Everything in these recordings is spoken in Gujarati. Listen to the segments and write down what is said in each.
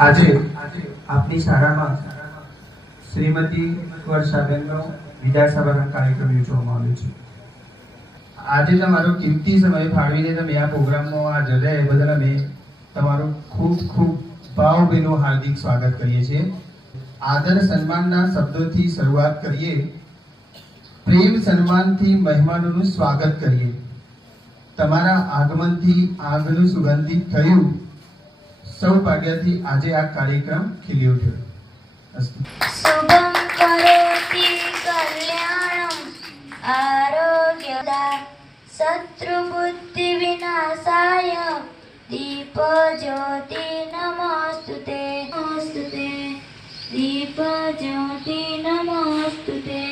આજે આપની શાળામાં શ્રીમતી વર્ષાબેનનો વિદાય સભાનો કાર્યક્રમ યોજવામાં આવ્યો છે। આજે તમારો કિંમતી સમય ફાળવીને તમે આ પ્રોગ્રામમાં હાજર રહ્યા એ બદલ અમે તમારું ખૂબ ખૂબ ભાવભીનું હાર્દિક સ્વાગત કરીએ છીએ। આદર સન્માનના શબ્દોથી શરૂઆત કરીએ। પ્રેમ સન્માનથી મહેમાનોનું સ્વાગત કરીએ। તમારા આગમનથી આગનું સુગંધિત થયું સૌભાગ્યથી આજે આ કાર્યક્રમ ખીલી ઉઠ્યો। શુભમ કરોતિ કલ્યાણમ આરોગ્યદા શત્રુબુદ્ધિ વિનાશાય દીપ જ્યોતિ નમોસ્તુતે નમોસ્તુતે દીપ જ્યોતિ નમોસ્તુતે।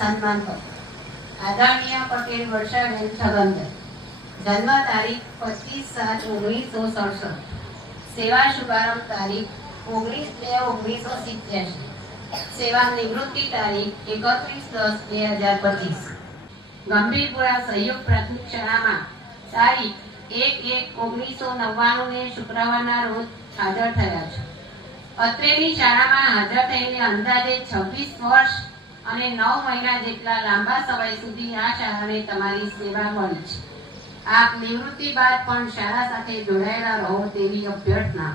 સન્માન પર આદરણીય પટેલ વર્ષાબેન છગનભાઈ, જન્મ તારીખ 25/7/1967, સેવા શુભારંભ તારીખ 19/2/1987, સેવા નિવૃત્તિ તારીખ 31/10/2025। ગંભીરપુરા સહયોગ પ્રાથમિક શાળામાં તારીખ 1/1/1999 ને શુક્રવારના રોજ હાજર થયા છે। અત્રેની શાળામાં હાજર થઈને અંદાજે 26 વર્ષ અને 9 મહિના જેટલા લાંબા સમય સુધી આ શાળાને તમારી સેવા મળી છે। આપ નિવૃત્તિ બાદ પણ શાળા સાથે જોડાયેલા રહો તેવી અભ્યર્થના।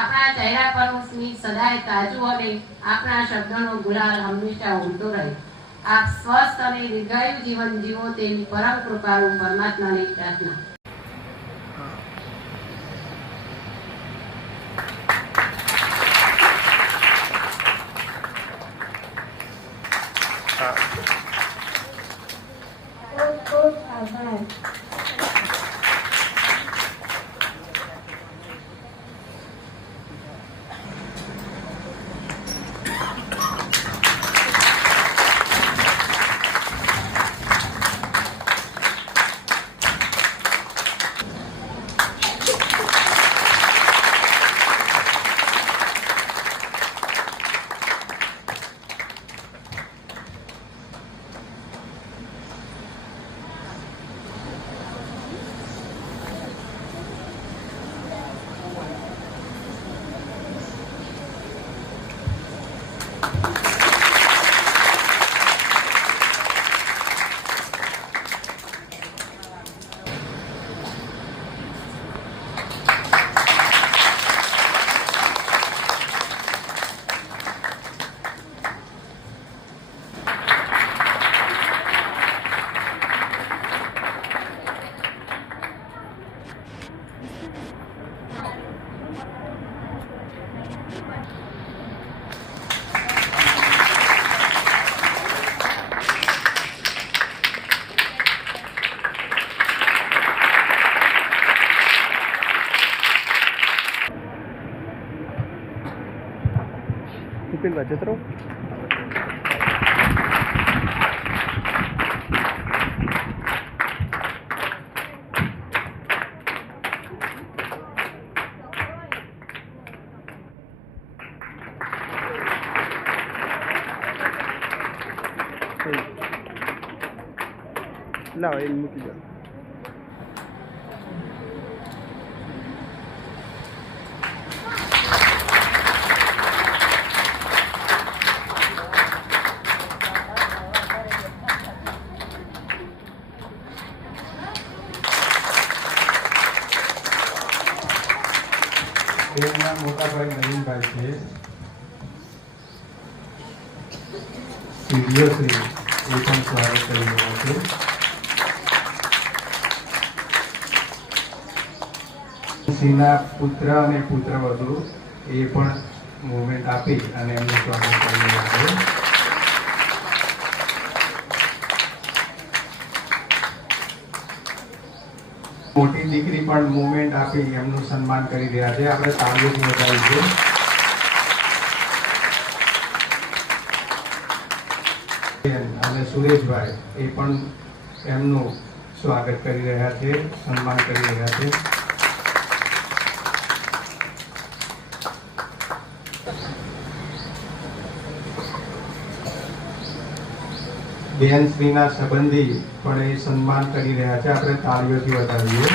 આપણા ચહેરા પરનું સ્મિત સદાય તાજું અને આપણા શબ્દોનો ગુલાલ હંમેશા ઉડતો રહે। આપ સ્વસ્થ અને દીર્ઘાયુ જીવન જીવો તેવી પરમ કૃપાળુ પરમાત્માની પ્રાર્થના। ખૂબ ખૂબ આભાર। Ipin baca terus. Lah, ilmu kita. બેનના મોટા ભાઈ નવીનભાઈ છે, સીડીઓ શ્રી એ પણ સ્વાગત કરી રહ્યા છે. સિંહના પુત્ર અને પુત્રવધુ એ પણ મુવમેન્ટ આપી અને એમનું સ્વાગત કરી રહ્યા છે. મોટી દીકરી પણ મુવમેન્ટ આપી એમનું સન્માન કરી રહ્યા છે. આપણે તાળીઓથી વધાવીશું. અને સુરેશભાઈ એ પણ એમનું સ્વાગત કરી રહ્યા છે, સન્માન કરી રહ્યા છે. બેન શ્રીના સંબંધી પણ એ સન્માન કરી રહ્યા છે. આપણે તાળીઓથી વધાવીએ.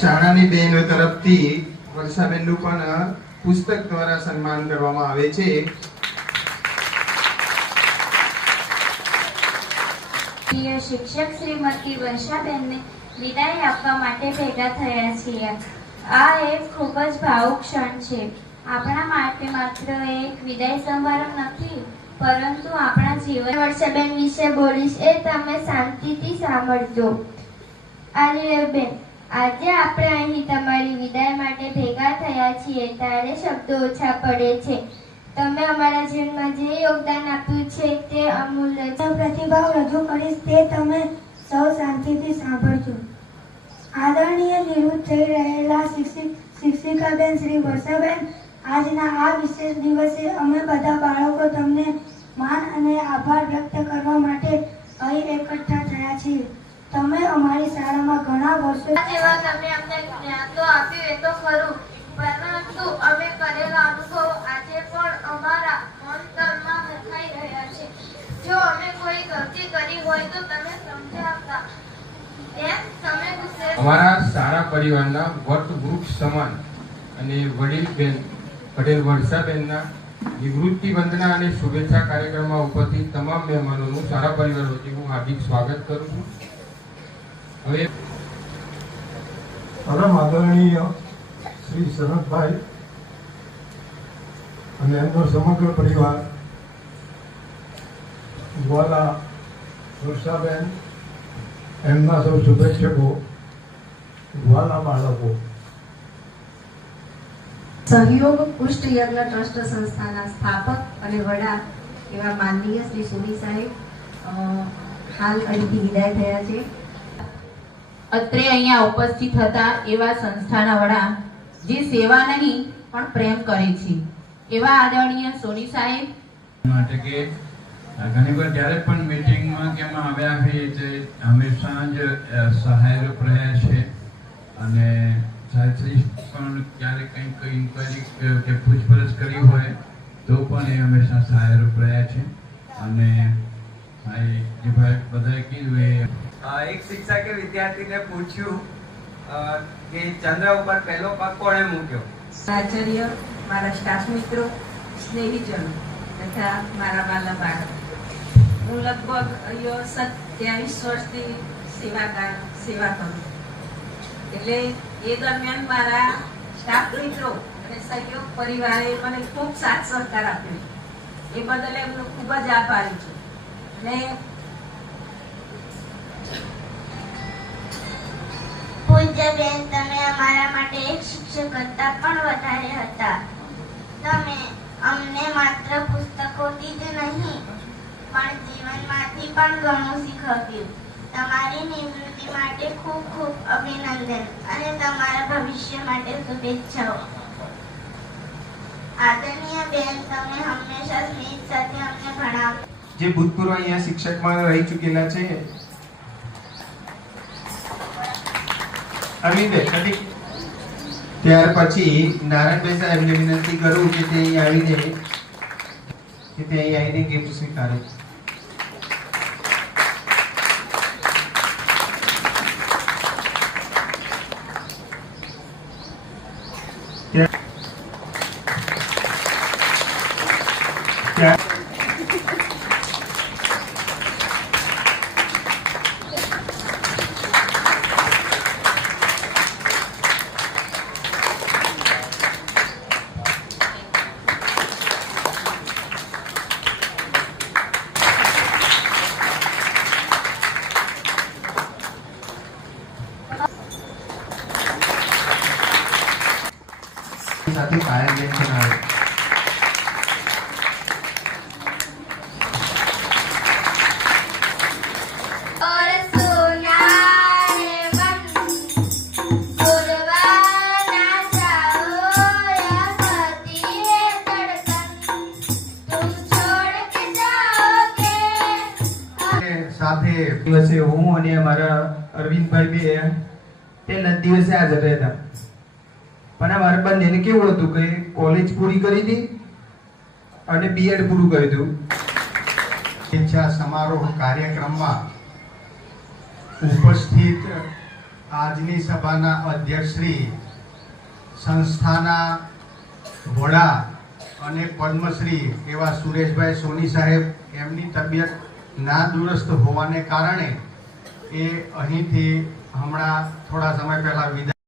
શાળાની બહેનો તરફથી વર્ષાબેનનું પણ પુસ્તક દ્વારા સન્માન કરવામાં આવે છે. પ્રિય શિક્ષક શ્રીમતી વર્ષાબેનને વિદાય આપવા માટે ભેગા થયા છીએ. આ એક ખૂબ જ ભાવુક ક્ષણ છે. આપણા માટે માત્ર એક વિદાય સમારંભ નથી, પરંતુ આપણા જીવન. વર્ષાબેન વિશે બોલીશ એ તમે શાંતિથી સાંભળજો. આર્યબેન, આજે આપણે અહીં તમારી વિદાય માટે ભેગા થયા છીએ ત્યારે શબ્દો ઓછા પડે છે. તમે અમારા જીવનમાં જે યોગદાન આપ્યું છે તે અમૂલ્ય છે. પ્રતિભાવ રજૂ કરીશ તે તમે સૌ શાંતિથી સાંભળજો. આદરણીય નિવૃત્ત થઈ રહેલા શિક્ષિકાબેન શ્રી વર્ષાબેન, આજના આ વિશેષ દિવસે અમે બધા બાળકો તમને માન અને આભાર વ્યક્ત કરવા માટે અહીં એકઠા થયા છીએ. તમે અમારી શાળામાં ઘણા વર્ષો જેવા તમે અમને જ્ઞાન તો આપ્યું એ તો ખરું, પરંતુ અમે કરેલા અનુભવો આજે પણ અમારા અંતરમાં દેખાઈ રહ્યા છે. જો અમે કોઈ ગલતી કરી હોય તો તમે સમજાવતા. એમ તમે ગુસ્સે અમારા સારા પરિવારના વટવૃક્ષ સમાન અને વડીલ બેન પટેલ વર્ષાબેનના નિવૃત્તિ વંદના અને શુભેચ્છા કાર્યક્રમમાં ઉપસ્થિત તમામ મહેમાનોનું સારા પરિવાર વતી હું હાર્દિક સ્વાગત કરું છું. હવે પરમ આદરણીય શ્રી શરદભાઈ અને એમનો સમગ્ર પરિવાર, ગ્વાલા વર્ષાબેન, એમના સૌ શુભેચ્છકો, ગ્વાલા બાળકો, સહયોગ પુષ્ટ યજ્ઞ ટ્રસ્ટ સંસ્થાના સ્થાપક અને વડા એવા માનનીય શ્રી સુની સાહેબ હાલ અહીંથી વિદાય થયા છે. અત્રે અહીંયા ઉપસ્થિત હતા એવા સંસ્થાના વડા જે સેવા નહીં પણ પ્રેમ કરે છે એવા આદરણીય સોની સાહેબ માટે કે ઘણી વાર જ્યારે પણ મીટિંગમાં કે એમાં આવ્યા હોઈએ છે હંમેશા જ સહાયરૂપ રહ્યા છે. અને સાહેબશ્રી પણ ક્યારેક કંઈક ઇન્ક્વાયરી કે પૂછપરછ કરી હોય તો પણ એ હંમેશા સહાયરૂપ રહ્યા છે. અને જે ભાઈ બધાએ કીધું એ એક શિક્ષકે વિદ્યાર્થીને પૂછ્યું કે ચંદ્ર ઉપર પહેલો પગ કોણે મૂક્યો? આચાર્ય, મારા સ્ટાફ મિત્રો, સ્નેહીજનો તથા મારા વાલા બાળકો, હું લગભગ અહીંયા 27 વર્ષથી સેવા કરું. એટલે એ દરમિયાન મારા સ્ટાફ મિત્રો અને સહયોગ પરિવારે મને ખૂબ સાથ સહકાર આપ્યો. એ બદલ એમનો ખૂબ જ આભારી છું. અને પૂજ્ય બેન, તમે અમારા માટે એક શિક્ષક કરતા પણ વધારે હતા. તમે અમને માત્ર પુસ્તકોથી જ નહીં પણ જીવનમાંથી પણ ઘણું શીખવ્યું. તમારી નિવૃત્તિ માટે ખૂબ ખૂબ અભિનંદન અને તમારા ભવિષ્ય માટે શુભેચ્છાઓ. આદરણીય બેન, તમે હંમેશા સ્મિત સાથે અમને ભણાવ. જે ભૂતપૂર્વ અહીંયા શિક્ષકમાં રહી ચૂકેલા છે અરવિંદ, ત્યાર પછી નારાયણભાઈ સાહેબને વિનંતી કરું કે તે અહીં આવીને ગિફ્ટ સ્વીકારે. સાથે પાયલબેન પણ આવે. સાથે દિવસે હું અને અમારા અરવિંદભાઈ બે પહેલા જ દિવસે હાજર રહેતા. પણ અમારા બંનેને કેવું હતું કે કોલેજ પૂરી કરી હતી અને બીએડ પૂરું કર્યું હતું. શિક્ષા સમારોહ કાર્યક્રમમાં ઉપસ્થિત આજની સભાના અધ્યક્ષ શ્રી, સંસ્થાના વડા અને પદ્મશ્રી એવા સુરેશભાઈ સોની સાહેબ, એમની તબિયત નાદુરસ્ત હોવાને કારણે એ અહીંથી હમણાં થોડા સમય પહેલા વિદાય